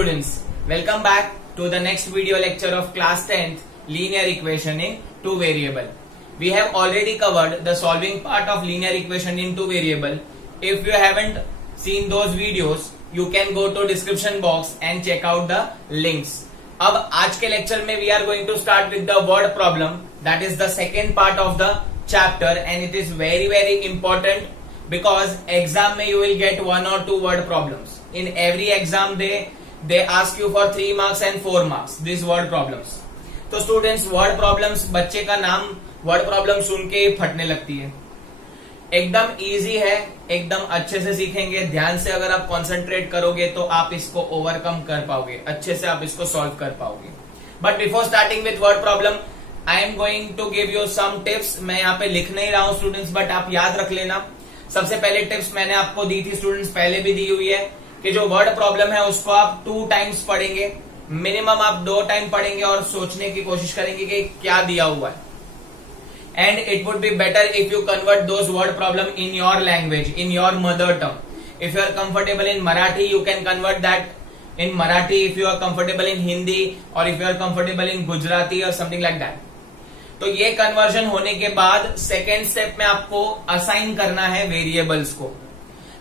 students, welcome back to the next video lecture of class 10th linear equation in two variable. We have already covered the solving part of linear equation in two variable. If you haven't seen those videos, you can go to description box and check out the links. अब आज के lecture में we are going to start with the word problem. That is the second part of the chapter and it is very important because exam में you will get one or two word problems. In every exam they ask you for 3 marks and 4 marks these word problems. तो students word problems बच्चे का नाम word problem सुन के ही फटने लगती है. एकदम इजी है, एकदम अच्छे से सीखेंगे. ध्यान से अगर आप कंसंट्रेट करोगे तो आप इसको ओवरकम कर पाओगे, अच्छे से आप इसको सॉल्व कर पाओगे. But before starting with word problem I am going to give you some tips. मैं यहाँ पे लिख नहीं रहा हूँ स्टूडेंट्स, बट आप याद रख लेना. सबसे पहले टिप्स मैंने आपको दी थी स्टूडेंट्स, पहले भी दी हुई है कि जो वर्ड प्रॉब्लम है उसको आप 2 टाइम्स पढ़ेंगे. मिनिमम आप 2 टाइम पढ़ेंगे और सोचने की कोशिश करेंगे कि क्या दिया हुआ है. And it would be better if you convert those word problem in your language, in your mother tongue. If you are comfortable in Marathi, you can convert that in Marathi. If you are comfortable in Hindi or if you are comfortable in Gujarati or something like that. तो ये conversion होने के बाद second step में आपको assign करना है variables को,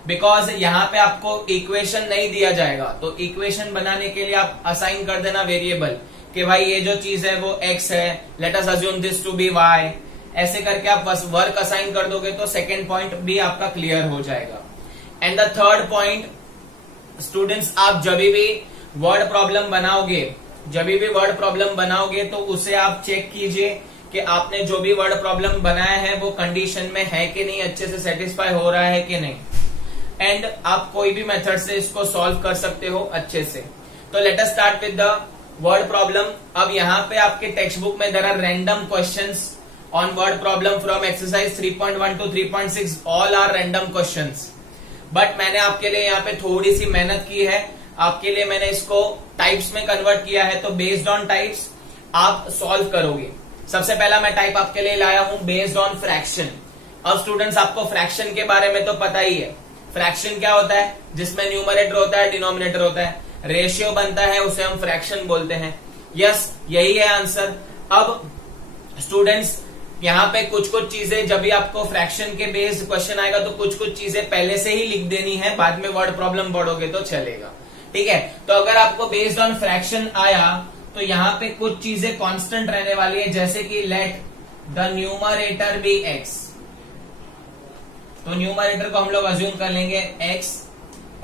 बिकॉज यहाँ पे आपको इक्वेशन नहीं दिया जाएगा. तो इक्वेशन बनाने के लिए आप असाइन कर देना वेरिएबल कि भाई ये जो चीज है वो x है, let us assume this to be y. ऐसे करके आप बस वर्क असाइन कर दोगे तो सेकेंड पॉइंट भी आपका क्लियर हो जाएगा. And the third point students, आप जब भी वर्ड प्रॉब्लम बनाओगे तो उसे आप चेक कीजिए कि आपने जो भी वर्ड प्रॉब्लम बनाया है वो कंडीशन में है कि नहीं, अच्छे से सेटिस्फाई हो रहा है कि नहीं. एंड आप कोई भी मेथड से इसको सॉल्व कर सकते हो अच्छे से. तो let us start with the word problem. अब यहाँ पे आपके टेक्स्ट बुक में there are random questions on word problem from exercise 3.1 to 3.6. all are random questions. but मैंने आपके लिए यहाँ पे थोड़ी सी मेहनत की है. आपके लिए मैंने इसको टाइप्स में कन्वर्ट किया है, तो बेस्ड ऑन टाइप्स आप सॉल्व करोगे. सबसे पहला मैं टाइप आपके लिए लाया हूं बेस्ड ऑन फ्रैक्शन. अब स्टूडेंट्स आपको फ्रैक्शन के बारे में तो पता ही है. फ्रैक्शन क्या होता है? जिसमें न्यूमरेटर होता है, डिनोमिनेटर होता है, रेशियो बनता है, उसे हम फ्रैक्शन बोलते हैं. यस, यही है आंसर. अब स्टूडेंट्स यहाँ पे कुछ चीजें, जब भी आपको फ्रैक्शन के बेस्ड क्वेश्चन आएगा तो कुछ चीजें पहले से ही लिख देनी है, बाद में वर्ड प्रॉब्लम पढ़ोगे तो चलेगा. ठीक है, तो अगर आपको बेस्ड ऑन फ्रैक्शन आया तो यहाँ पे कुछ चीजें कांस्टेंट रहने वाली है, जैसे कि let the numerator be x. तो न्यूमरेटर को हम लोग अज्यूम कर लेंगे x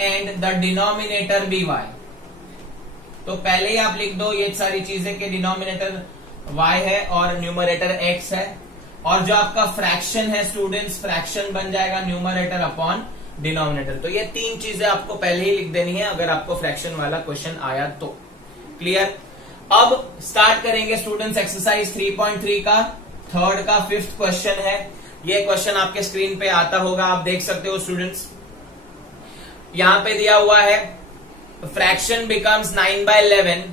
and the denominator be y. तो पहले ही आप लिख दो ये सारी चीजें कि डिनोमिनेटर y है और न्यूमरेटर x है. और जो आपका फ्रैक्शन है स्टूडेंट्स, फ्रैक्शन बन जाएगा न्यूमरेटर अपॉन डिनोमिनेटर. तो ये 3 चीजें आपको पहले ही लिख देनी है अगर आपको फ्रैक्शन वाला क्वेश्चन आया तो. क्लियर? अब स्टार्ट करेंगे स्टूडेंट्स एक्सरसाइज 3.3 का थर्ड का 5th क्वेश्चन है. ये क्वेश्चन आपके स्क्रीन पे आता होगा, आप देख सकते हो स्टूडेंट्स. यहां पे दिया हुआ है fraction becomes 9/11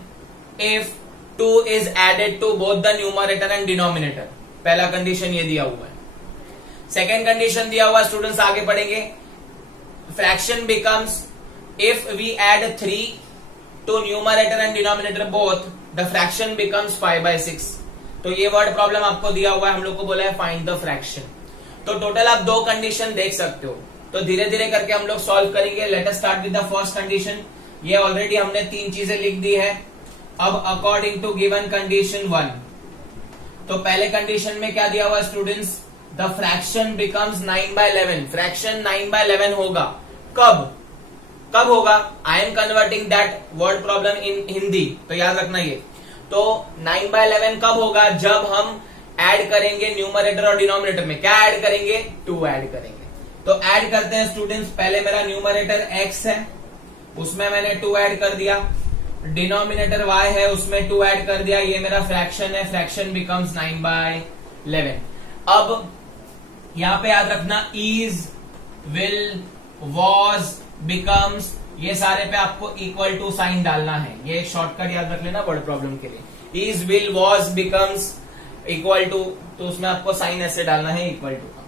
if 2 is added to both the numerator and denominator. पहला कंडीशन ये दिया हुआ है. सेकेंड कंडीशन दिया हुआ स्टूडेंट्स, आगे पढ़ेंगे. Fraction becomes if we add 3 to numerator and denominator both, the fraction becomes 5/6. तो ये वर्ड प्रॉब्लम आपको दिया हुआ है, हम लोग को बोला है फाइंड द फ्रैक्शन. तो टोटल आप 2 कंडीशन देख सकते हो. तो धीरे धीरे करके हम लोग सॉल्व करेंगे. Late us start with the first condition. ये ऑलरेडी हमने 3 चीजें लिख दी है. अब अकॉर्डिंग टू गिवन कंडीशन 1, तो पहले कंडीशन में क्या दिया हुआ students? The fraction becomes 9/11. Fraction 9/11 होगा. कब होगा? I am converting that word problem in Hindi, तो याद रखना ये. तो 9/11 कब होगा? जब हम ऐड करेंगे न्यूमरेटर और डिनोमिनेटर में. क्या ऐड करेंगे? 2 ऐड करेंगे. तो ऐड करते हैं स्टूडेंट्स. पहले मेरा न्यूमरेटर x है, उसमें मैंने 2 ऐड कर दिया. डिनोमिनेटर y है, उसमें 2 ऐड कर दिया. ये मेरा फ्रैक्शन है, फ्रैक्शन बिकम्स 9/11. अब यहां पे याद रखना इज, विल, वॉज, बिकम्स, ये सारे पे आपको इक्वल टू साइन डालना है. ये एक शॉर्टकट याद रख लेना वर्ड प्रॉब्लम के लिए. Is, will, was, becomes, equal to, तो उसमें आपको साइन ऐसे डालना है इक्वल टू का.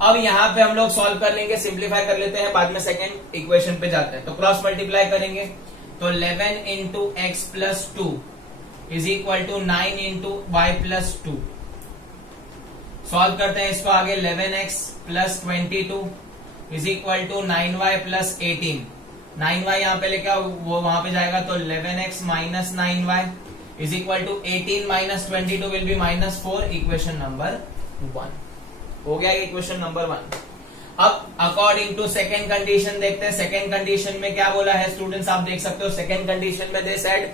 अब यहां पे हम लोग सॉल्व कर लेंगे, सिंप्लीफाई कर लेते हैं, बाद में सेकेंड इक्वेशन पे जाते हैं. तो क्रॉस मल्टीप्लाई करेंगे. तो 11 into x plus 2 is equal to 9 into y plus 2। Solve करते हैं इसको आगे। 11x plus 22 is equal to 9y plus 18। 9y यहाँ पे लेके वो वहां पे जाएगा, तो 11x minus 9y is equal to 18 minus 22 will be minus 4। Equation number 1 हो गया, इक्वेशन नंबर 1। अब अकॉर्डिंग टू सेकेंड कंडीशन देखते हैं। सेकेंड कंडीशन में क्या बोला है स्टूडेंट्स, आप देख सकते हो। सेकेंड कंडीशन में they said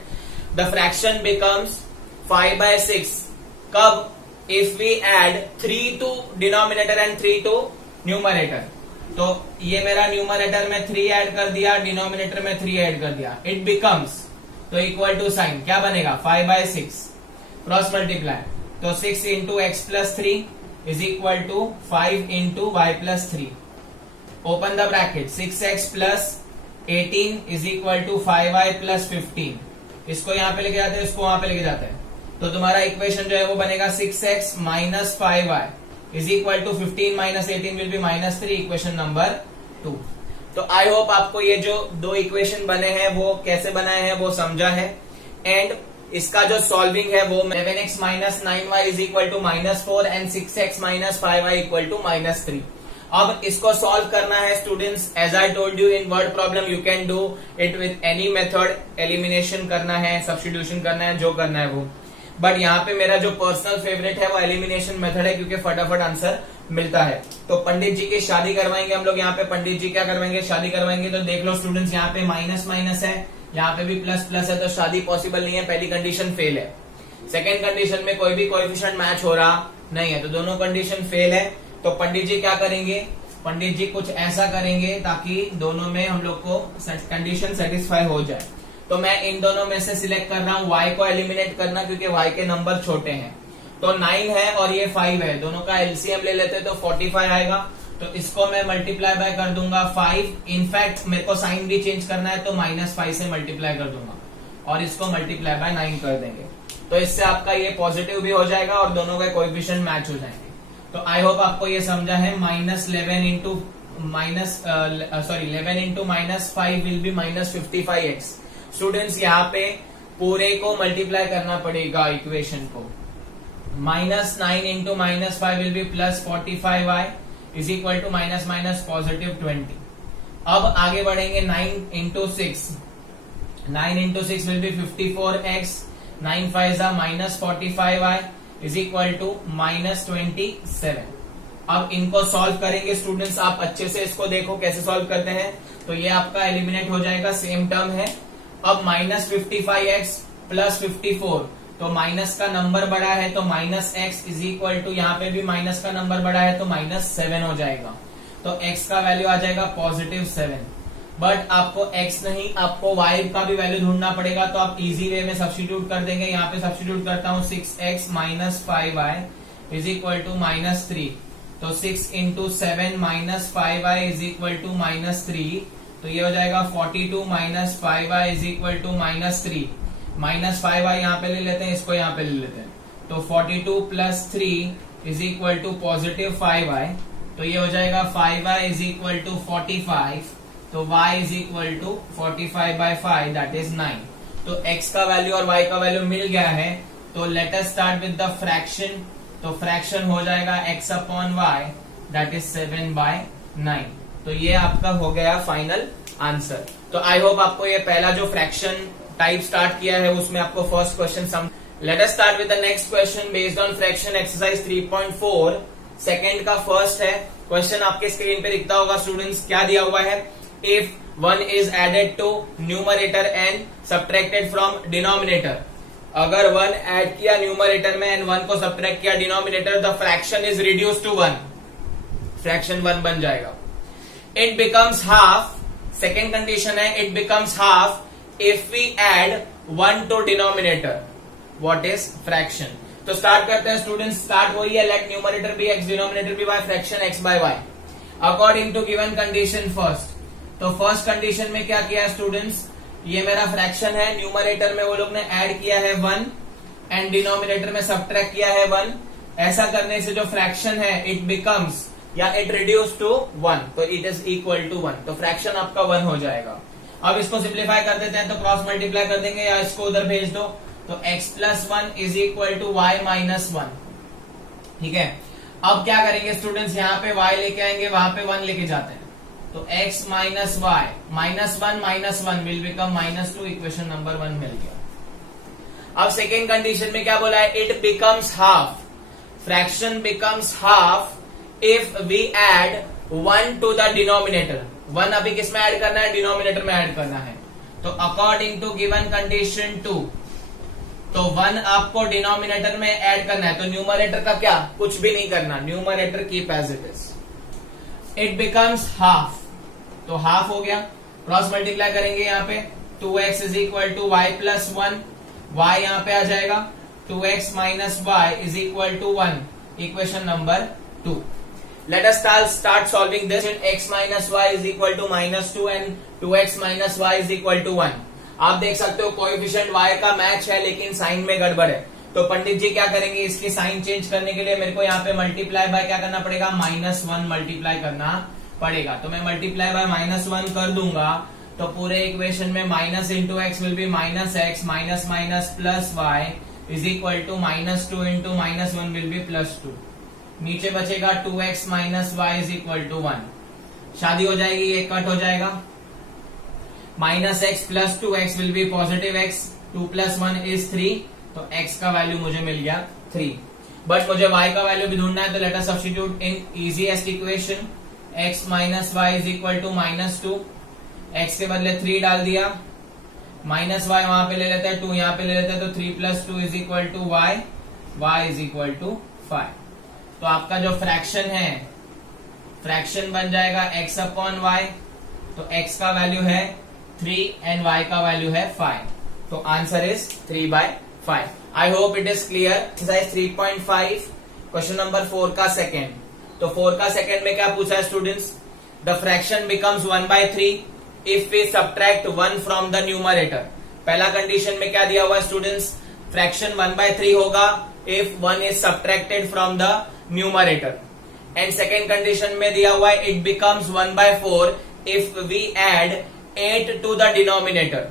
the fraction becomes 5/6 कब, if we add 3 to denominator and 3 to numerator. तो ये मेरा न्यूमरेटर में 3 ऐड कर दिया, डिनोमिनेटर में 3 ऐड कर दिया, इट बिकम्स, तो इक्वल टू साइन क्या बनेगा 5/6 क्रॉस मल्टीप्लाई, तो 6 into x plus 3 is equal to 5 into y plus 3। Open the bracket, 6x plus 18 is equal to 5y plus 15। इसको यहां पे लेके जाते हैं, इसको वहां पे लेके जाते हैं, तो तुम्हारा इक्वेशन जो है वो बनेगा 6x minus 5y is equal to 15 minus 18 will be minus 3। Equation number 2। तो आई होप आपको ये जो दो इक्वेशन बने हैं वो कैसे बनाए हैं वो समझा है। एंड इसका जो सॉल्विंग है वो 11x minus 9y is equal to minus 4 and 6x minus 5y equal to minus 3। अब इसको सॉल्व करना है students, as I told you in word problem you can do it with any method. Elimination करना है, substitution करना है, जो करना है वो, बट यहाँ पे मेरा जो पर्सनल फेवरेट है वो एलिमिनेशन मेथड है, क्योंकि फटाफट आंसर मिलता है। तो पंडित जी की शादी करवाएंगे हम लोग। यहाँ पे पंडित जी क्या करवाएंगे, शादी करवाएंगे। तो देख लो स्टूडेंट्स, यहाँ पे माइनस माइनस है, यहाँ पे भी प्लस प्लस है, तो शादी पॉसिबल नहीं है। पहली कंडीशन फेल है। सेकेंड कंडीशन में कोई भी कोएफिशिएंट मैच हो रहा नहीं है, तो दोनों कंडीशन फेल है। तो पंडित जी क्या करेंगे, पंडित जी कुछ ऐसा करेंगे ताकि दोनों में हम लोग को कंडीशन सेटिस्फाई हो जाए। तो मैं इन दोनों में से सिलेक्ट कर रहा हूं y को एलिमिनेट करना, क्योंकि y के नंबर छोटे हैं। तो 9 है और ये 5 है, दोनों का एलसीएम ले लेते हैं तो 45 आएगा। तो इसको मैं मल्टीप्लाई बाय कर दूंगा 5। इनफैक्ट मेरे को साइन भी चेंज करना है, तो -5 से मल्टीप्लाई कर दूंगा और इसको मल्टीप्लाई बाय 9 कर देंगे। तो इससे आपका ये पॉजिटिव भी हो जाएगा और दोनों का कोएफिशिएंट मैच हो जाएंगे। तो आई होप आपको ये समझा है। -11 into -11 into -5 will B -55x। Students यहाँ पे पूरे को मल्टीप्लाई करना पड़ेगा इक्वेशन को। -9 into -5 will be plus 45y is equal to minus minus positive 20। अब आगे बढ़ेंगे 9 into 6। 9 into 6 will be 54x। 9 5 minus 45y is equal to -27। अब इनको सॉल्व करेंगे स्टूडेंट्स, आप अच्छे से इसको देखो कैसे सॉल्व करते हैं। तो ये आपका एलिमिनेट हो जाएगा, सेम टर्म है। अब -55x प्लस 54, तो माइनस का नंबर बड़ा है तो -x इज इक्वल टू, यहाँ पे भी माइनस का नंबर बड़ा है तो -7 हो जाएगा। तो x का वैल्यू आ जाएगा +7। बट आपको x नहीं, आपको y का भी वैल्यू ढूंढना पड़ेगा, तो आप इजी वे में सब्स्टिट्यूट कर देंगे। यहाँ पे सब्स्टिट्यूट करता हूँ 6x minus 5y is equal to -3। तो 6 into 7 minus 5y is equal to -3। तो ये हो जाएगा 42 minus 5y is equal to -3। -5y यहाँ पे ले लेते हैं, इसको यहाँ पे ले लेते हैं। तो 42 plus 3 is equal to positive 5y। तो ये हो जाएगा 5y इज इक्वल टू 45। तो y is equal to 45/5 that is 9। तो x का वैल्यू और y का वैल्यू मिल गया है। तो let us start with the fraction. तो फ्रैक्शन हो जाएगा x upon y that is 7/9। तो ये आपका हो गया फाइनल आंसर। तो आई होप आपको ये पहला जो फ्रैक्शन टाइप स्टार्ट किया है उसमें आपको फर्स्ट क्वेश्चन समझ। Let us start with the next question based on fraction exercise 3.4। Second का फर्स्ट है क्वेश्चन, आपके स्क्रीन पे दिखता होगा स्टूडेंट्स। क्या दिया हुआ है, if 1 is added to numerator and subtracted from denominator. अगर 1 ऐड किया न्यूमरेटर में एंड 1 को सब्ट्रैक्ट किया denominator, the fraction is reduce to 1। Fraction 1 बन जाएगा। It becomes half. Second condition है it becomes half if we add 1 to denominator. What is fraction? तो start करते हैं स्टूडेंट्स। स्टार्ट वही है, let numerator be x denominator be y, fraction x by y according to given condition first. तो first condition में क्या किया students, ये मेरा फ्रैक्शन है, न्यूमरेटर में वो लोग ने ऐड किया है 1 एंड डिनोमिनेटर में सब्ट्रैक्ट किया है 1। ऐसा करने से जो फ्रैक्शन है इट बिकम्स या इट रिड्यूस टू 1, तो इट इज इक्वल टू 1। तो फ्रैक्शन आपका 1 हो जाएगा। अब इसको सिंप्लीफाई कर देते हैं, तो क्रॉस मल्टीप्लाई कर देंगे या इसको उधर भेज दो, तो x plus 1 is equal to y minus 1। ठीक है, अब क्या करेंगे स्टूडेंट्स, यहाँ पे y लेके आएंगे, वहां पे 1 लेके जाते हैं, तो x minus y minus one will become -2, equation number 1 मिल गया। अब सेकेंड कंडीशन में क्या बोला है, it becomes half, fraction becomes half if we add 1 to the denominator. 1 अभी किसमें ऐड करना है, डिनोमिनेटर में ऐड करना है, तो अकॉर्डिंग टू गिवन कंडीशन 2, तो 1 आपको डिनोमिनेटर में ऐड करना है, तो न्यूमरेटर का क्या, कुछ भी नहीं करना, numerator keep as it is. It becomes half, तो हाफ हो गया, क्रॉस मल्टीप्लाई करेंगे यहाँ पे, 2x is equal to y plus 1, y यहाँ पे आ जाएगा 2x minus y is equal to 1, equation number 2। Let us start solving this. X minus y is equal to -2 and 2x minus y is equal to 1. आप देख सकते हो coefficient y का match है, लेकिन साइन में गड़बड़ है, तो पंडित जी क्या करेंगे, इसकी साइन चेंज करने के लिए मेरे को यहाँ पे मल्टीप्लाई बाय क्या करना पड़ेगा, -1 मल्टीप्लाई करना पड़ेगा। तो मैं मल्टीप्लाई बाय -1 कर दूंगा, तो पूरे इक्वेशन में minus into x will be -x minus minus plus y is equal to -2 into -1 will be +2, नीचे बचेगा 2x minus y is equal to 1, शादी हो जाएगी, ये कट हो जाएगा, -x plus 2x will be positive x, 2 plus 1 is 3, तो x का वैल्यू मुझे मिल गया 3, बट मुझे y का वैल्यू भी ढूंढना है, तो let us substitute in easiest equation, x minus y is equal to -2, x के बदले 3 डाल दिया, माइनस वाई वहां पे ले लेते हैं, 2 यहाँ पे ले लेते हैं, तो 3 plus 2 is equal to y, y is equal to 5। तो आपका जो फ्रैक्शन है, फ्रैक्शन बन जाएगा x अपॉन वाई, तो x का वैल्यू है 3 एंड y का वैल्यू है 5, तो answer is 3/5। I hope it is clear. Exercise 3.5 question number 4 का सेकेंड, तो 4 का सेकेंड में क्या पूछा है students, the fraction becomes 1/3 if we subtract 1 from the numerator. पहला कंडीशन में क्या दिया हुआ है स्टूडेंट्स, फ्रैक्शन 1/3 होगा if 1 is subtracted from the numerator, and second condition में दिया हुआ है it becomes 1/4 if we add 8 to the denominator,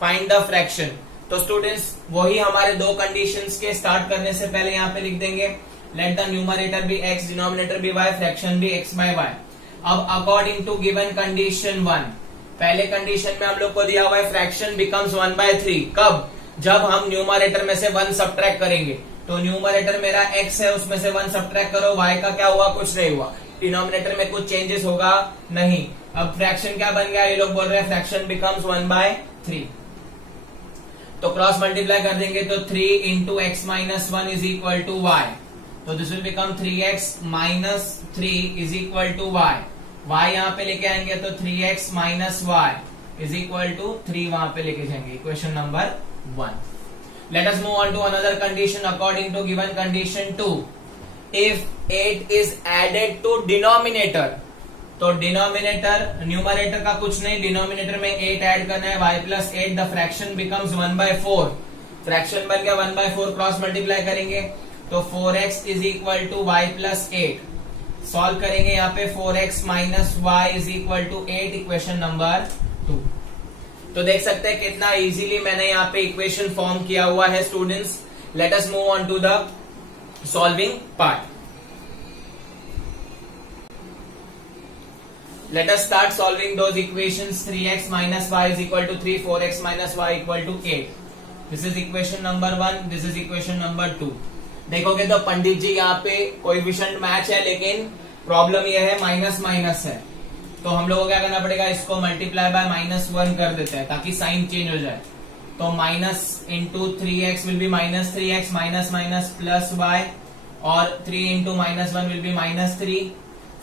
find the fraction। तो स्टूडेंट्स वही हमारे दो कंडीशंस के स्टार्ट करने से पहले यहाँ पे लिख देंगे, let the numerator be x, denominator be y, fraction be x/y। अब according to given condition 1, पहले कंडीशन में हम लोग को दिया हुआ है फ्रैक्शन becomes 1/3, कब, जब हम न्यूमरेटर में से 1 सब्ट्रैक्ट करेंगे, तो न्यूमरेटर मेरा x है, उसमें से 1 सब्ट्रैक्ट करो, y का क्या हुआ, कुछ नहीं हुआ, डिनोमिनेटर में कुछ चेंजेस होगा नहीं। अब फ्रैक्शन क्या बन गया, ये लोग बोल रहे हैं फ्रैक्शन बिकम्स 1/3, तो क्रॉस मल्टीप्लाई कर देंगे, तो 3 into x minus 1 is equal to y, तो this will become 3x minus 3 is equal to y, y यहाँ पे लेके आएंगे तो 3x minus y is equal to 3 वहां पे लेके जाएंगे, equation number 1। Let us move on to another condition according to given condition 2. If 8 is added to denominator, तो डिनोमिनेटर, न्यूमरेटर का कुछ नहीं, डिनोमिनेटर में 8 ऐड करना है, y plus 8, the fraction becomes 1/4, fraction बन गया 1/4, क्रॉस मल्टीप्लाई करेंगे तो 4x is equal to y plus 8, solve करेंगे यहाँ पे 4x minus y is equal to 8, equation number 2। तो देख सकते हैं कितना इजीली मैंने यहाँ पे इक्वेशन फॉर्म किया हुआ है students. Let us move on to the solving part. Let us start solving those equations. 3x minus y is equal to 3, 4x minus y equal to 8। This is equation number 1, this is equation number 2। देखोगे तो पंडित जी यहाँ पे coefficient match है, लेकिन problem यह है minus minus है, तो हम लोगों को क्या करना पड़ेगा, इसको मल्टीप्लाई बाय -1 कर देते हैं ताकि साइन चेंज हो जाए। तो minus into 3x will be -3x, minus minus plus y, और 3 into -1 will be -3,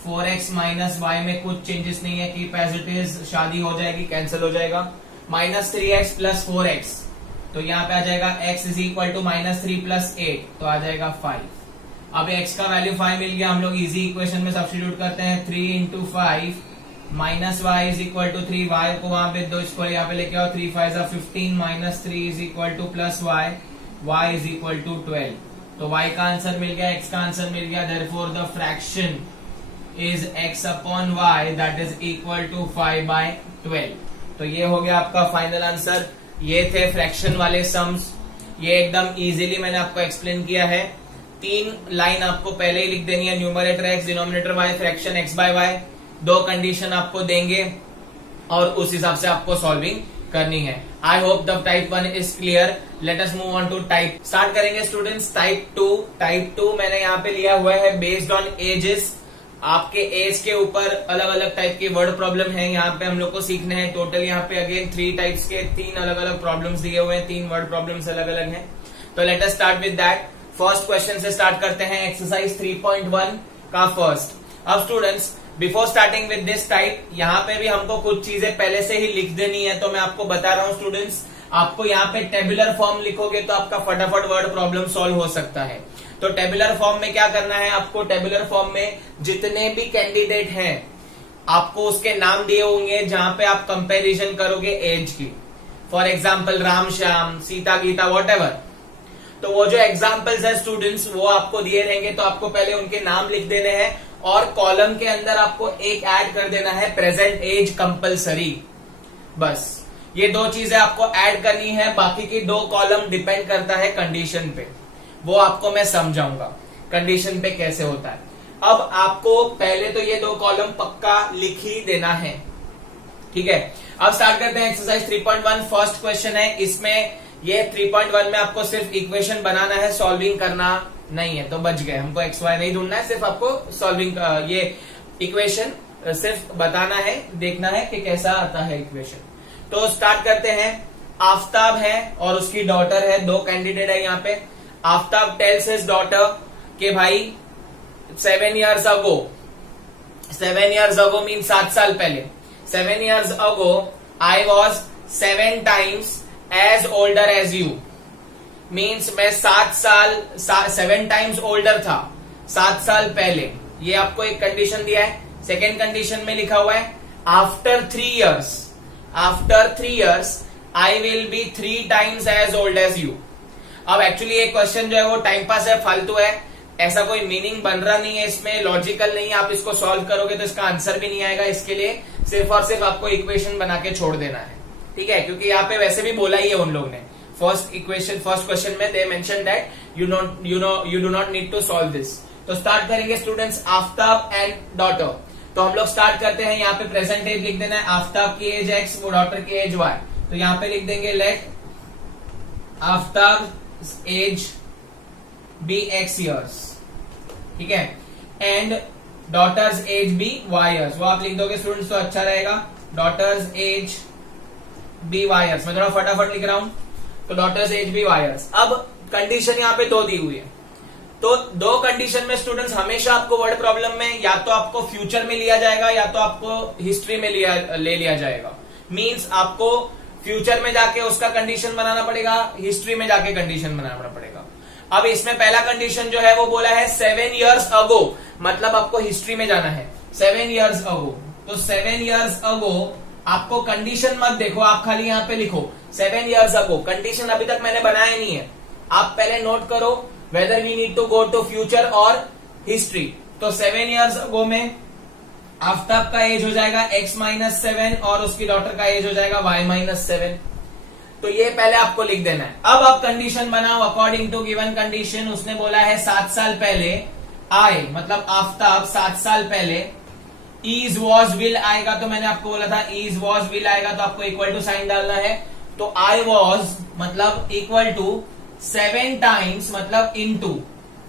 4x minus y में कुछ चेंजेस नहीं है, कीप एज इट इज, शादी हो जाएगी, कैंसिल हो जाएगा, -3x प्लस 4x, तो यहाँ पे आ जाएगा x is equal to -3 plus 8, तो आ जाएगा 5। अब x का वैल्यू 5 मिल गया, हम लोग इजी इक्वेशन में सब्स्टिट्यूट करते हैं, 3 into 5 minus y is equal to 3, y को वहां पे दो, इसको यहाँ पे लेके आओ, 3 5 15, minus 3 is equal to plus y, y is equal to 12। तो y का आंसर मिल गया, x का आंसर मिल गया, therefore the fraction is x upon y that is equal to 5/12। तो ये हो गया आपका फाइनल आंसर। ये थे फ्रैक्शन वाले सम्स, ये एकदम इजीली मैंने आपको एक्सप्लेन किया है। 3 लाइन आपको पहले ही लिख देनी है, numerator x, denominator y, fraction x by y. 2 condition आपको देंगे और उस हिसाब से आपको सॉल्विंग करनी है। I hope the type 1 is clear. Let us move on to type. Start करेंगे स्टूडेंट्स टाइप 2। टाइप 2 मैंने यहाँ पे लिया हुआ है बेस्ड ऑन एजेस। आपके एज के ऊपर अलग अलग टाइप के वर्ड प्रॉब्लम है, यहाँ पे हम लोग को सीखने हैं। टोटल यहाँ पे अगेन 3 टाइप्स के 3 अलग अलग प्रॉब्लम्स दिए हुए हैं, 3 वर्ड प्रॉब्लम्स अलग अलग हैं। तो let us start with that. First question से स्टार्ट करते हैं, एक्सरसाइज 3.1 का फर्स्ट। अब students before starting with this type, यहाँ पे भी हमको कुछ चीजें पहले से ही लिख देनी है, तो मैं आपको बता रहा हूँ स्टूडेंट्स, आपको यहाँ पे टेबुलर फॉर्म लिखोगे तो आपका फटाफट वर्ड प्रॉब्लम सॉल्व हो सकता है। तो टेबुलर फॉर्म में क्या करना है आपको, टेबुलर फॉर्म में जितने भी कैंडिडेट हैं आपको उसके नाम दिए होंगे जहां पे आप कंपैरिजन करोगे एज की। For example Ram Shyam, Sita Gita, whatever. तो वो जो एग्जाम्पल्स है स्टूडेंट्स वो आपको दिए रहेंगे, तो आपको पहले उनके नाम लिख देने हैं और कॉलम के अंदर आपको एक ऐड कर देना है प्रेजेंट एज कंपलसरी। बस ये 2 चीजें आपको ऐड करनी है, बाकी की 2 कॉलम डिपेंड करता है कंडीशन पे, वो आपको मैं समझाऊंगा कंडीशन पे कैसे होता है। अब आपको पहले तो ये 2 कॉलम पक्का लिख ही देना है, ठीक है। अब स्टार्ट करते हैं एक्सरसाइज 3.1। फर्स्ट क्वेश्चन है, इसमें ये 3.1 में आपको सिर्फ इक्वेशन बनाना है, सॉल्विंग करना नहीं है, तो बच गए। हमको एक्स वाई नहीं ढूंढना है, सिर्फ आपको सॉल्विंग ये इक्वेशन सिर्फ बताना है, देखना है कि कैसा आता है इक्वेशन। तो स्टार्ट करते हैं। आफ्ताब है और उसकी डॉटर है, 2 कैंडिडेट है यहाँ पे। आफ्ताब टेल्स हिज डॉटर के भाई 7 years ago, 7 years ago mean 7 साल पहले, 7 years ago I was 7 times as older as you। Means मैं 7 टाइम्स ओल्डर था 7 साल पहले। ये आपको एक कंडीशन दिया है। सेकेंड कंडीशन में लिखा हुआ है after 3 years I will be 3 times as old as you। अब एक्चुअली ये क्वेश्चन जो है वो टाइम पास है, फालतू है, ऐसा कोई मीनिंग बन रहा नहीं है इसमें, लॉजिकल नहीं है। आप इसको सॉल्व करोगे तो इसका आंसर भी नहीं आएगा। इसके लिए सिर्फ और सिर्फ आपको इक्वेशन बना के छोड़ देना है, ठीक है, क्योंकि यहाँ पे वैसे भी बोला ही है उन लोग ने। फर्स्ट क्वेश्चन में they mention that you do not need to solve this. तो स्टार्ट करेंगे स्टूडेंट्स, आफ्ताब एंड डॉटर। तो हम लोग स्टार्ट करते हैं, यहाँ पे प्रेजेंट एज लिख देना है, आफ्ताब की एज एक्स, वो डॉटर की एज वाई। तो यहाँ पे लिख देंगे let Aftab age be x years, ठीक है, and daughter's age be y years. वो आप लिख दोगे स्टूडेंट्स तो अच्छा रहेगा, daughter's age be y years. मैं थोड़ा फटाफट लिख रहा हूं, तो daughter's age be y years. अब कंडीशन यहाँ पे 2 दी हुई है, तो 2 कंडीशन में स्टूडेंट्स हमेशा आपको वर्ड प्रॉब्लम में या तो आपको फ्यूचर में लिया जाएगा या तो आपको हिस्ट्री में ले लिया जाएगा। मींस आपको फ्यूचर में जाके उसका कंडीशन बनाना पड़ेगा, हिस्ट्री में जाके कंडीशन बनाना पड़ेगा। अब इसमें पहला कंडीशन जो है वो बोला है 7 years ago, मतलब आपको हिस्ट्री में जाना है 7 years ago। तो 7 years ago आपको कंडीशन मत देखो, आप खाली यहाँ पे लिखो 7 years ago। कंडीशन अभी तक मैंने बनाया नहीं है, आप पहले नोट करो whether we need to go to future और हिस्ट्री। तो 7 years ago में आफ्ताब का एज हो जाएगा x-7 और उसकी डॉटर का एज हो जाएगा y-7। तो ये पहले आपको लिख देना है। अब आप कंडीशन बनाओ अकॉर्डिंग टू गिवन कंडीशन। उसने बोला है 7 साल पहले, आई मतलब आफ्ताब 7 साल पहले, इज वॉज विल आएगा, तो मैंने आपको बोला था इज वॉज विल आएगा तो आपको इक्वल टू साइन डालना है। तो आई वॉज मतलब इक्वल टू 7 टाइम्स मतलब इनटू,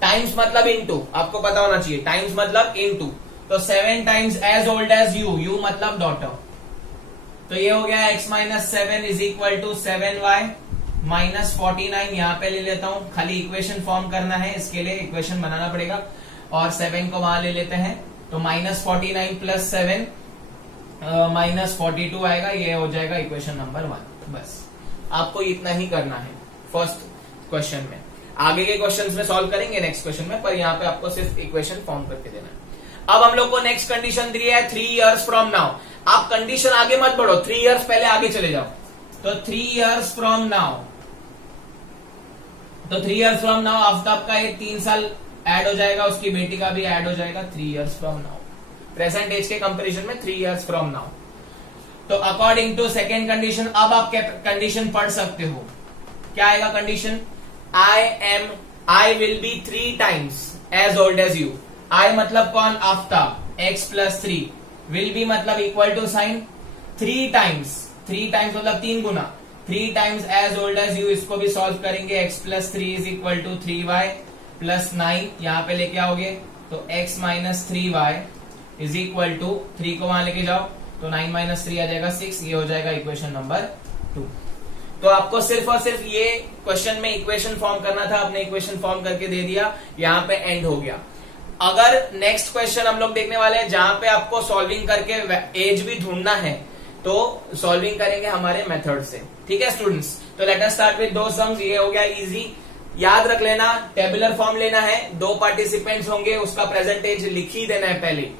टाइम्स मतलब इनटू, आपको पता होना चाहिए, टाइम्स मतलब इनटू। तो 7 times as old as you, you मतलब डॉटर। तो ये हो गया x-7 is equal to 7y minus 49। यहाँ पे ले लेता हूं, खाली इक्वेशन फॉर्म करना है, इसके लिए इक्वेशन बनाना पड़ेगा और 7 को वहां ले लेते हैं। तो -49 प्लस 7 -42 आएगा, ये हो जाएगा इक्वेशन नंबर 1। बस आपको इतना ही करना है फर्स्ट क्वेश्चन में। आगे के क्वेश्चंस में सॉल्व करेंगे नेक्स्ट क्वेश्चन में, पर यहाँ पे आपको सिर्फ इक्वेशन फॉर्म करके देना है। अब हम लोग को नेक्स्ट कंडीशन दी है 3 years फ्रॉम नाउ। आप कंडीशन आगे मत बढ़ो, 3 years पहले आगे चले जाओ। तो 3 years फ्रॉम नाउ, तो 3 years फ्रॉम नाउ आफ्ताब का ये 3 साल ऐड हो जाएगा, उसकी बेटी का भी ऐड हो जाएगा 3 years from now. Present age के कंपैरिजन में 3 years फ्रॉम नाउ। तो अकॉर्डिंग टू सेकेंड कंडीशन अब आप कंडीशन पढ़ सकते हो। क्या आएगा condition? I will be 3 times as old as you. I मतलब कौन? आफ्ताब। x + 3 विल बी मतलब इक्वल टू साइन 3 times मतलब 3 गुना 3 times as old as you. इसको भी सॉल्व करेंगे। x + 3 is equal to 3y + 9 यहां पे लेके आओगे तो x - 3y is equal to 3 को वहां लेके जाओ तो 9 - 3 आ जाएगा 6। ये हो जाएगा इक्वेशन नंबर 2। तो आपको सिर्फ और सिर्फ ये क्वेश्चन में इक्वेशन फॉर्म करना था, आपने इक्वेशन फॉर्म करके दे दिया, यहाँ पे एंड हो गया। अगर नेक्स्ट क्वेश्चन हम लोग देखने वाले हैं जहां पे आपको सॉल्विंग करके एज भी ढूंढना है तो सॉल्विंग करेंगे हमारे मेथड से। ठीक है स्टूडेंट्स, तो let us start with 2 sums. ये हो गया इजी। याद रख लेना, टेबुलर फॉर्म लेना है, 2 पार्टिसिपेंट्स होंगे, उसका प्रेजेंट एज लिख ही देना है पहले,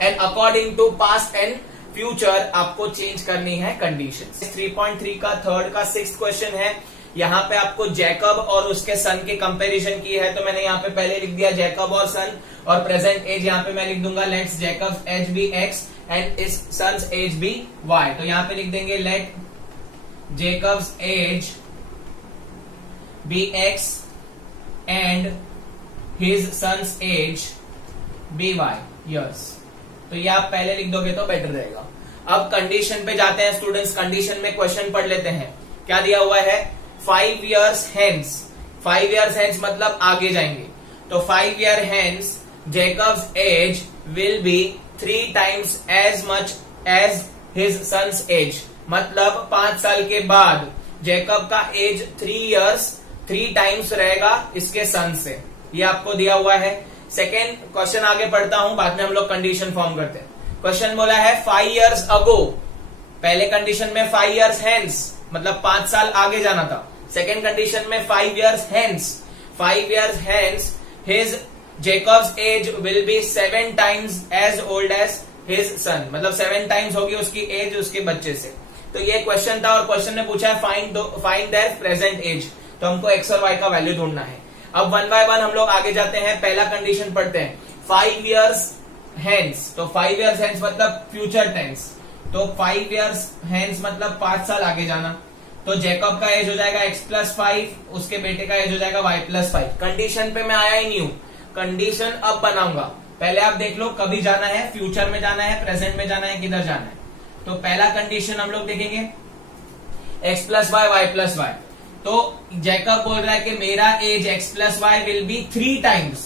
and according to past and future आपको चेंज करनी है कंडीशंस। 3.3 का 3rd का 6th क्वेश्चन है। यहाँ पे आपको जैकब और उसके सन के कंपैरिजन की है, तो मैंने यहाँ पे पहले लिख दिया जैकब और सन, और प्रेजेंट एज यहाँ पे मैं लिख दूंगा let's Jacob's age be x and his son's age be y। तो यहाँ पे लिख देंगे let Jacob's age be x and his son's age be y years। तो ये आप पहले लिख दोगे तो बेटर रहेगा। अब कंडीशन पे जाते हैं स्टूडेंट्स। कंडीशन में क्वेश्चन पढ़ लेते हैं। क्या दिया हुआ है? 5 years hence। 5 years hence मतलब आगे जाएंगे, तो 5 year hence Jacob's age will be 3 times as much as his son's age। मतलब 5 साल के बाद जैकब का एज 3 times रहेगा इसके सन से। ये आपको दिया हुआ है। सेकेंड क्वेश्चन आगे पढ़ता हूं, बाद में हम लोग कंडीशन फॉर्म करते हैं। क्वेश्चन बोला है 5 years ago। पहले कंडीशन में 5 years hence मतलब 5 साल आगे जाना था। सेकेंड कंडीशन में 5 years hence his Jacob's age will be 7 times as old as his son। मतलब 7 times होगी उसकी एज उसके बच्चे से। तो ये क्वेश्चन था और क्वेश्चन ने पूछा है फाइंड देयर प्रेजेंट एज। तो हमको x और y का वैल्यू ढूंढना है। अब 1 by 1 हम लोग आगे जाते हैं। पहला कंडीशन पढ़ते हैं 5 years hence। तो 5 years hence मतलब फ्यूचर टेंस, तो 5 years hence मतलब 5 साल आगे जाना। तो जैकब का एज हो जाएगा x + 5, उसके बेटे का एज हो जाएगा y + 5। कंडीशन पे मैं आया ही नहीं हूं, कंडीशन अब बनाऊंगा। पहले आप देख लो कभी जाना है, फ्यूचर में जाना है, प्रेजेंट में जाना है, किधर जाना है। तो पहला कंडीशन हम लोग देखेंगे x + y + y। तो जैकब बोल रहा है कि मेरा age x + y will be 3 times।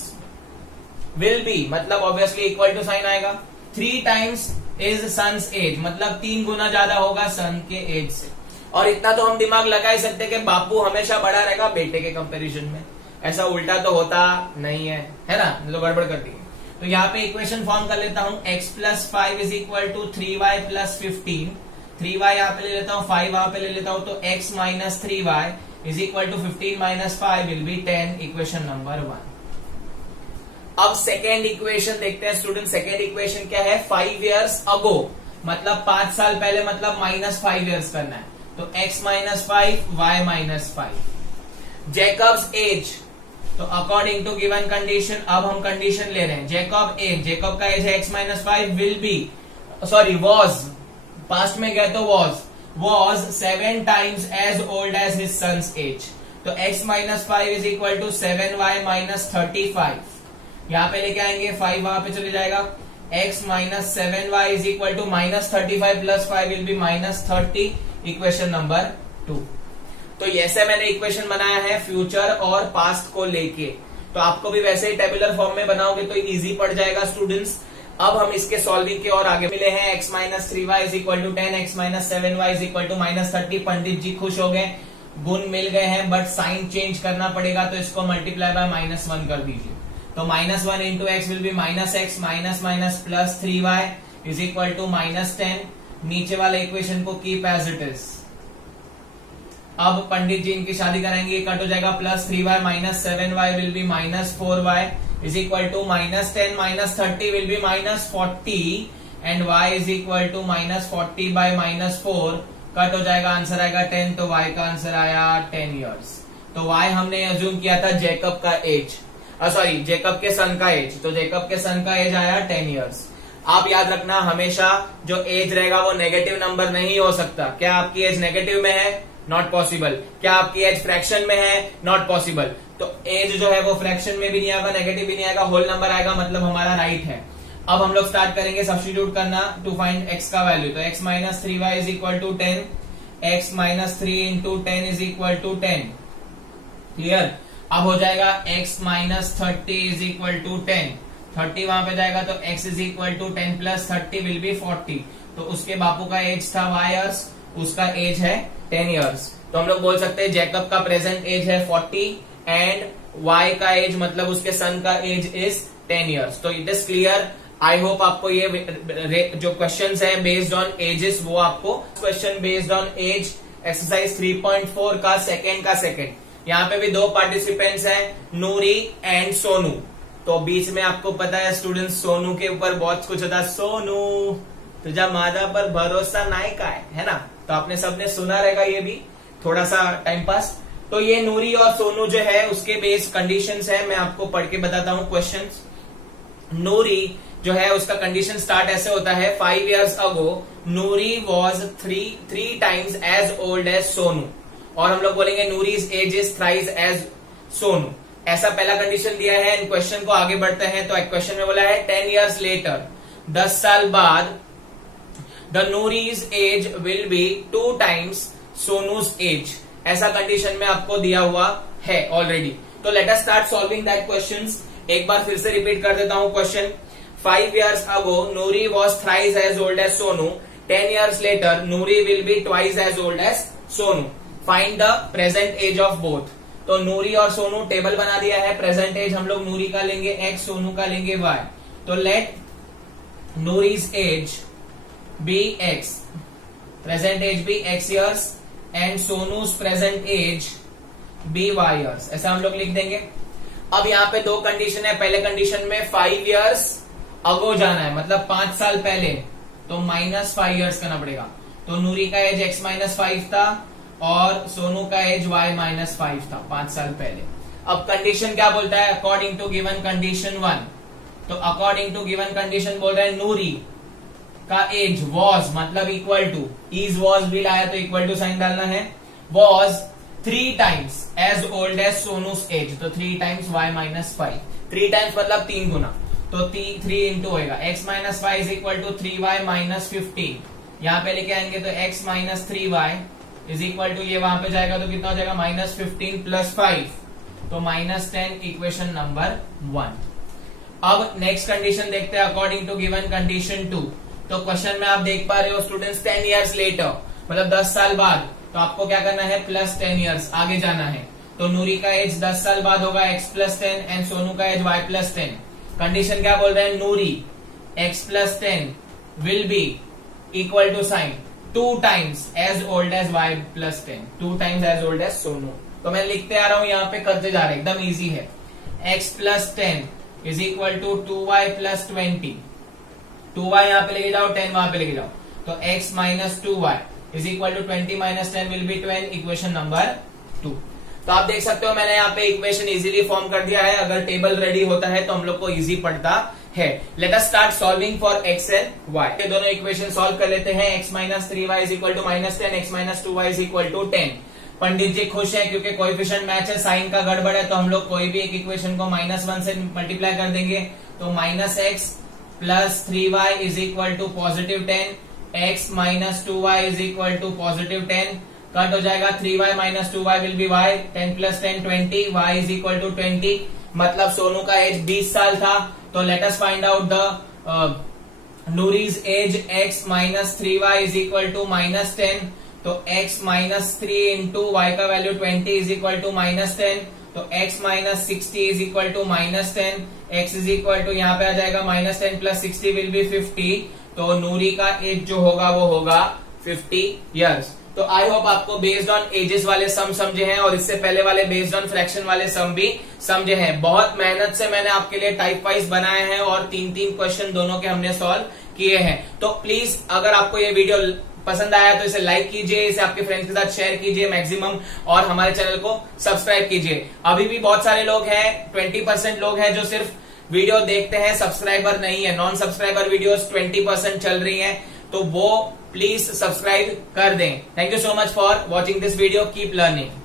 Will be मतलब ऑब्वियसली इक्वल टू साइन आएगा। 3 times इज सन्स एज मतलब 3 गुना ज्यादा होगा सन के एज से। और इतना तो हम दिमाग लगा ही सकते कि बापू हमेशा बड़ा रहेगा बेटे के कंपैरिजन में। ऐसा उल्टा तो होता नहीं है ना, मतलब गड़बड़ कर दी। तो यहाँ पे इक्वेशन फॉर्म कर लेता हूं। x + 5 is equal to 3y + 15। 3y यहाँ पे ले लेता हूँ, 5 वहां पे ले लेता हूं, तो x - 3y is equal to 15 - 5 will be 10। Equation number 1। अब सेकेंड इक्वेशन देखते हैं स्टूडेंट। सेकेंड इक्वेशन क्या है? 5 years ago मतलब 5 साल पहले मतलब -5 years करना है। तो x - 5 y - 5। जैकब्स एज, तो अकॉर्डिंग टू गिवन कंडीशन अब हम कंडीशन ले रहे हैं। जैकब का एज है x - 5 will B was, past में गया तो was 7 times as old as his son's age। तो x - 5 is equal to 7y - 35। यहां पे लेके आएंगे 5 वहां पे चले जाएगा। x - 7y is equal to -35 + 5 will be -30। Equation number 2। तो ऐसे मैंने इक्वेशन बनाया है फ्यूचर और पास्ट को लेके। तो आपको भी वैसे ही टेबुलर फॉर्म में बनाओगे तो इजी पड़ जाएगा स्टूडेंट्स। अब हम इसके सॉल्विंग के और आगे मिले हैं। x - 3y is equal to 10, x - 7y is equal to -30। Pandit ji खुश हो गए, गुण मिल गए हैं, बट साइन चेंज करना पड़ेगा, तो इसको मल्टीप्लाई बाय -1 कर दीजिए। तो -1 into x will be -x + 3y is equal to -10। नीचे वाले इक्वेशन को कीप एज इट इज। अब पंडित जी इनकी शादी कराएंगे, कट हो जाएगा +3y - 7y will be -4y is equal to -10 - 30 will be -40 and y is equal to -40 by -4 cut हो जाएगा, आंसर आएगा 10। तो y का आंसर आया 10 years। तो y हमने अज्यूम किया था जैकब का एज, जैकब के सन का एज। तो जैकब के सन का एज आया 10 years। आप याद रखना हमेशा जो एज रहेगा वो नेगेटिव नंबर नहीं हो सकता। क्या आपकी एज नेगेटिव में है? Not possible. क्या आपकी एज फ्रैक्शन में है? Not possible. तो एज जो है वो फ्रैक्शन में भी नहीं आएगा, नेगेटिव भी नहीं आएगा, होल नंबर आएगा, मतलब हमारा राइट है। अब हम लोग स्टार्ट करेंगे सब्स्टिट्यूट करना टू फाइंड x का वैल्यू। तो x minus 3y is equal to 10, x minus 3 into 10 is equal to 10। Clear? अब हो जाएगा x minus 30 is equal to 10, 30 वहां पे जाएगा तो x is equal to 10 plus 30 will be 40। तो उसके बापू का एज था y ईयर्स, उसका एज है 10 ईयर्स। तो हम लोग बोल सकते हैं जैकब का प्रेजेंट एज है 40 एंड y का एज मतलब उसके सन का एज इज 10 ईयर्स। तो it is clear. I hope आपको ये जो क्वेश्चंस हैं बेस्ड ऑन एजेस वो आपको question based on age exercise 3.4 का सेकंड यहाँ पे भी दो पार्टिसिपेंट्स हैं, नूरी एंड सोनू। तो बीच में आपको पता है स्टूडेंट्स सोनू के ऊपर बहुत कुछ होता है, सोनू तुझा मादा पर भरोसा नहीं का है ना। तो आपने सबने सुना रहेगा ये भी थोड़ा सा टाइम पास। तो ये नूरी और सोनू जो है उसके बेस कंडीशंस है, मैं आपको पढ़ के बताता हूँ क्वेश्चंस। नूरी जो है उसका कंडीशन स्टार्ट ऐसे होता है, 5 years ago Noori was three times as old as Sonu. और हम लोग बोलेंगे Noori's age is thrice as Sonu. ऐसा पहला कंडीशन दिया है। इन क्वेश्चन को आगे बढ़ते हैं तो क्वेश्चन में बोला है 10 years later, 10 साल बाद the Noori's age will be 2 times Sonu's age. ऐसा कंडीशन में आपको दिया हुआ है ऑलरेडी। तो let us start solving that questions. एक बार फिर से रिपीट कर देता हूं question. 5 years ago Nuri was thrice as old as Sonu. 10 years later Nuri will be twice as old as Sonu. Find the present age of both. तो नूरी और Sonu table बना दिया है। प्रेजेंट एज हम लोग नूरी का लेंगे x, सोनू का लेंगे y। तो let Noori's age be x, present age be x years and Sonu's present age be y years। ऐसा हम लोग लिख देंगे। अब यहाँ पे दो कंडीशन है। पहले कंडीशन में 5 years अगो जाना है, मतलब 5 साल पहले, तो -5 years करना पड़ेगा। तो नूरी का एज x -5 था और सोनू का एज y -5 था 5 साल पहले। अब कंडीशन क्या बोलता है? According to given condition 1। तो अकॉर्डिंग टू गिवन कंडीशन बोल रहा है नूरी का एज वॉज मतलब इक्वल टू, इज वॉज भी लाया तो इक्वल टू साइन डालना है, was 3 times as old as Sonu's age. तो 3 times y -5, 3 times मतलब 3 गुना। तो 3 इंटू होगा x -5 is equal to 3y -15। यहाँ पे लेके आएंगे तो x -3y is equal to, ये वहां पे जाएगा तो कितना हो जाएगा -15 प्लस 5, तो -10 इक्वेशन नंबर 1। अब नेक्स्ट कंडीशन देखते हैं अकॉर्डिंग टू गिवन कंडीशन 2। तो क्वेश्चन में आप देख पा रहे हो स्टूडेंट्स 10 years later मतलब 10 साल बाद। तो आपको क्या करना है? प्लस 10 years आगे जाना है। तो नूरी का एज 10 साल बाद होगा x + 10 एंड सोनू का एज y + 10। कंडीशन क्या बोल रहे हैं? Noori x + 10 will be equal to sign 2 times as old as y + 10, 2 times as old as Sonu. तो मैं लिखते आ रहा हूं, यहाँ पे करते जा रहे, एकदम इजी है। x + 10 is equal to 2y + 20। 2y यहाँ पे लेके जाओ, 10 वहां पे लेके जाओ, तो x - 2y is equal to 20 - 10 will be 12, equation number 2। तो आप देख सकते हो मैंने यहाँ पे इक्वेशन इजीली फॉर्म कर दिया है। अगर टेबल रेडी होता है तो हम लोग को इजी पड़ता है। Let us start solving for x and y। ये दोनों इक्वेशन सॉल्व कर लेते हैं। x - 3y is equal to -10, x - 2y is equal to 10। Pandit ji खुश है क्योंकि कोएफिशिएंट मैच है, साइन का गड़बड़ है, तो हम लोग कोई भी एक इक्वेशन को -1 से मल्टीप्लाई कर देंगे। तो -x + 3y is equal to +10, x - 2y is equal to +10। Cut हो जाएगा, 3y - 2y will be y, 10 + 10 20, y is equal to 20। मतलब सोनू का एज 20 साल था। तो let us find out the Noori's age x - 3y is equal to -10। तो x - 3 into y का value 20 is equal to -10। तो x - 60 is equal to -10, x is equal to यहाँ पे आ जाएगा -10 + 60 विल बी 50। तो नूरी का एज जो होगा वो होगा 50 years। तो आई होप आपको बेस्ड ऑन एजेस वाले सम समझे हैं और इससे पहले वाले बेस्ड ऑन फ्रैक्शन वाले सम भी समझे हैं। बहुत मेहनत से मैंने आपके लिए टाइप वाइज बनाए हैं और 3-3 क्वेश्चन दोनों के हमने सॉल्व किए हैं। तो प्लीज अगर आपको ये वीडियो पसंद आया तो इसे लाइक कीजिए, इसे आपके फ्रेंड्स के साथ शेयर कीजिए मैक्सिमम, और हमारे चैनल को सब्सक्राइब कीजिए। अभी भी बहुत सारे लोग हैं, 20% लोग हैं जो सिर्फ वीडियो देखते हैं, सब्सक्राइबर नहीं है, नॉन सब्सक्राइबर वीडियोस 20% चल रही हैं, तो वो प्लीज सब्सक्राइब कर दें। Thank you so much for watching this video, keep learning.